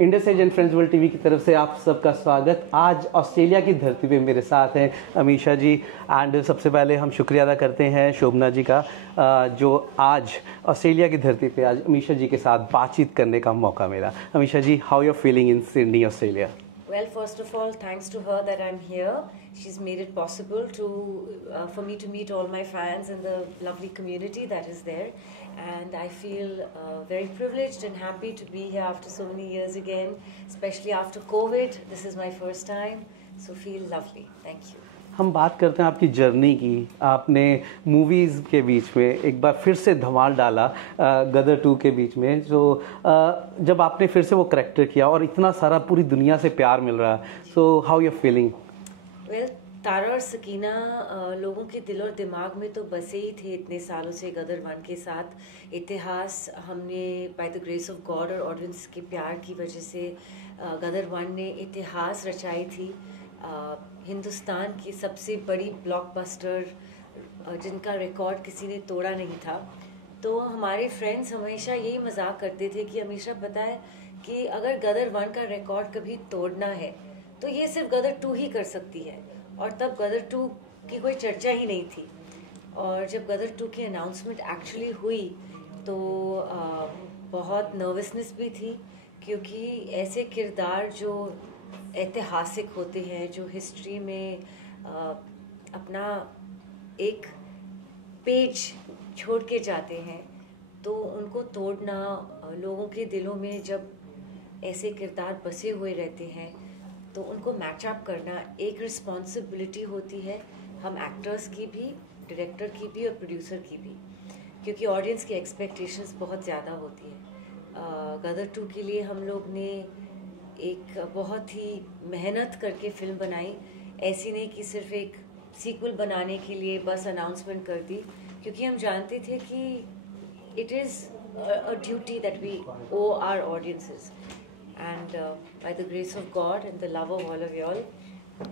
Indus age and friends world TV की तरफ से आप सबका स्वागत। आज ऑस्ट्रेलिया की धरती पे मेरे साथ हैं अमीशा जी। एंड सबसे पहले हम शुक्रिया अदा करते हैं शोभना जी का, जो आज ऑस्ट्रेलिया की धरती पे आज अमीशा जी के साथ बातचीत करने का मौका मिला। Amisha ji, how you feeling in Sydney, Australia? Well, first of all, thanks to her that I'm here. She's made it possible for me to meet all my fans and the lovely community that is there. And I feel very privileged and happy to be here after so many years again, especially after COVID. This is my first time, so feel lovely. Thank you. हम बात करते हैं आपकी journey की। आपने movies के बीच में एक बार फिर से धमाल डाला गदर 2 के बीच में, जो जब आपने फिर से वो करैक्टर किया और इतना सारा पूरी दुनिया से प्यार मिल रहा है, so how you feeling? Well, Tara और सकीना लोगों के दिल और दिमाग में तो बसे ही थे इतने सालों से गदर 1 के साथ। इतिहास हमने bye the grace of God और ऑडियंस के प्यार की वजह से गदर 1 ने इतिहास रचाई थी। हिंदुस्तान की सबसे बड़ी ब्लॉकबस्टर जिनका रिकॉर्ड किसी ने तोड़ा नहीं था। तो हमारे फ्रेंड्स हमेशा यही मजाक करते थे कि हमेशा पता है कि अगर गदर 1 का रिकॉर्ड कभी तोड़ना है तो ये सिर्फ गदर 2 ही कर सकती है। और तब गदर 2 की कोई चर्चा ही नहीं थी। और जब गदर 2 की अनाउंसमेंट एक्चुअली हुई तो बहुत नर्वसनेस भी थी, क्योंकि ऐसे किरदार जो ऐतिहासिक होते हैं, जो हिस्ट्री में अपना एक पेज छोड़ के जाते हैं, तो उनको तोड़ना, लोगों के दिलों में जब ऐसे किरदार बसे हुए रहते हैं तो उनको मैच अप करना एक रिस्पॉन्सिबिलिटी होती है, हम एक्टर्स की भी, डायरेक्टर की भी और प्रोड्यूसर की भी, क्योंकि ऑडियंस की एक्सपेक्टेशंस बहुत ज़्यादा होती है। गदर 2 के लिए हम लोग ने एक बहुत ही मेहनत करके फिल्म बनाई, ऐसी नहीं कि सिर्फ एक सीक्वल बनाने के लिए बस अनाउंसमेंट कर दी, क्योंकि हम जानते थे कि it is a duty that we owe our audiences. And by the grace of God and the love of all of y'all,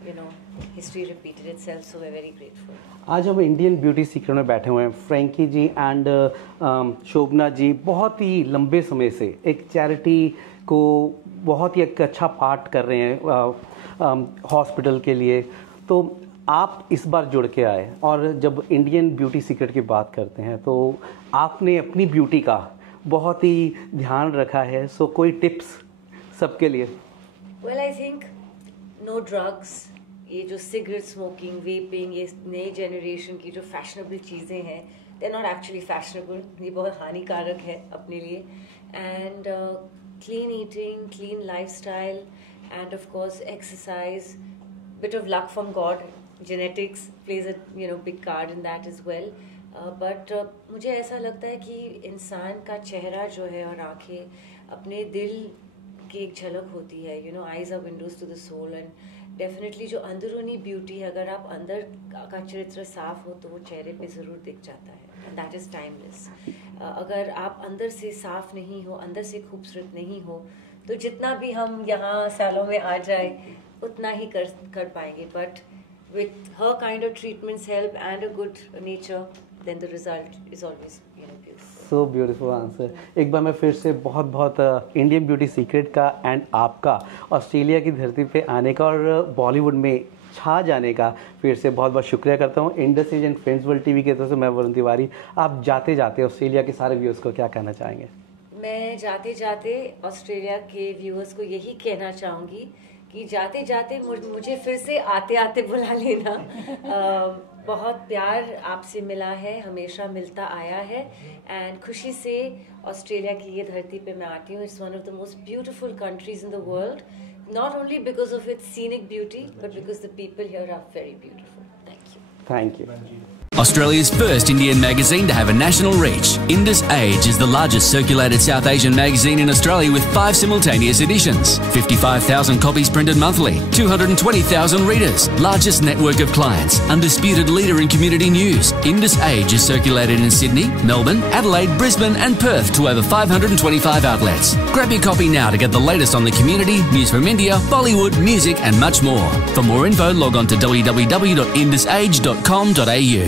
you know, history repeated itself, so we are very grateful. आज हम Indian beauty secret में बैठे हुए हैं। Frankie ji and शोभना जी बहुत ही लंबे समय से एक चैरिटी को बहुत ही एक अच्छा पार्ट कर रहे हैं हॉस्पिटल के लिए। तो आप इस बार जुड़ के आए, और जब इंडियन ब्यूटी सीक्रेट की बात करते हैं तो आपने अपनी ब्यूटी का बहुत ही ध्यान रखा है। सो कोई टिप्स सबके लिए? Well, I think no drugs, ये जो सिगरेट स्मोकिंग, वेपिंग, ये नई जनरेशन की जो फैशनेबल चीज़ें हैं, they are not actually fashionable, ये बहुत हानिकारक है अपने लिए। And clean eating, clean lifestyle, and of course exercise, bit of luck from God, genetics plays a big card in that as well. But मुझे ऐसा लगता है कि इंसान का चेहरा जो है और आंखें अपने दिल की एक झलक होती है। eyes are windows to the soul, and definitely जो अंदरूनी ब्यूटी है, अगर आप अंदर का चरित्र साफ हो तो वो चेहरे पे ज़रूर दिख जाता है, एंड दैट इज़ टाइमलेस। अगर आप अंदर से साफ नहीं हो, अंदर से खूबसूरत नहीं हो, तो जितना भी हम यहाँ सालों में आ जाए उतना ही कर पाएंगे। But with her kind of treatments help and a good nature, then the result is always beautiful. So beautiful answer. एक बार मैं फिर से बहुत बहुत इंडियन ब्यूटी सीक्रेट का एंड आपका ऑस्ट्रेलिया की धरती पे आने का और बॉलीवुड में छा जाने का फिर से बहुत बहुत शुक्रिया करता हूँ। Indus age and friends world TV की तरफ से मैं वरुण तिवारी। आप जाते जाते ऑस्ट्रेलिया के सारे व्यूअर्स को क्या कहना चाहेंगे? मैं जाते जाते ऑस्ट्रेलिया के व्यूअर्स को यही कहना चाहूँगी कि जाते जाते मुझे फिर से आते आते बुला लेना। बहुत प्यार आपसे मिला है, हमेशा मिलता आया है, एंड खुशी से ऑस्ट्रेलिया की ये धरती पे मैं आती हूँ। It's one of the most beautiful countries in the world, not only because of its scenic beauty, but because the people here are very beautiful. Thank you. Thank you. Australia's first Indian magazine to have a national reach, Indus Age is the largest circulated South Asian magazine in Australia with 5 simultaneous editions, 55,000 copies printed monthly, 220,000 readers, largest network of clients, undisputed leader in community news. Indus Age is circulated in Sydney, Melbourne, Adelaide, Brisbane and Perth to over 525 outlets. Grab your copy now to get the latest on the community, news from India, Bollywood, music and much more. For more info, log on to www.indusage.com.au.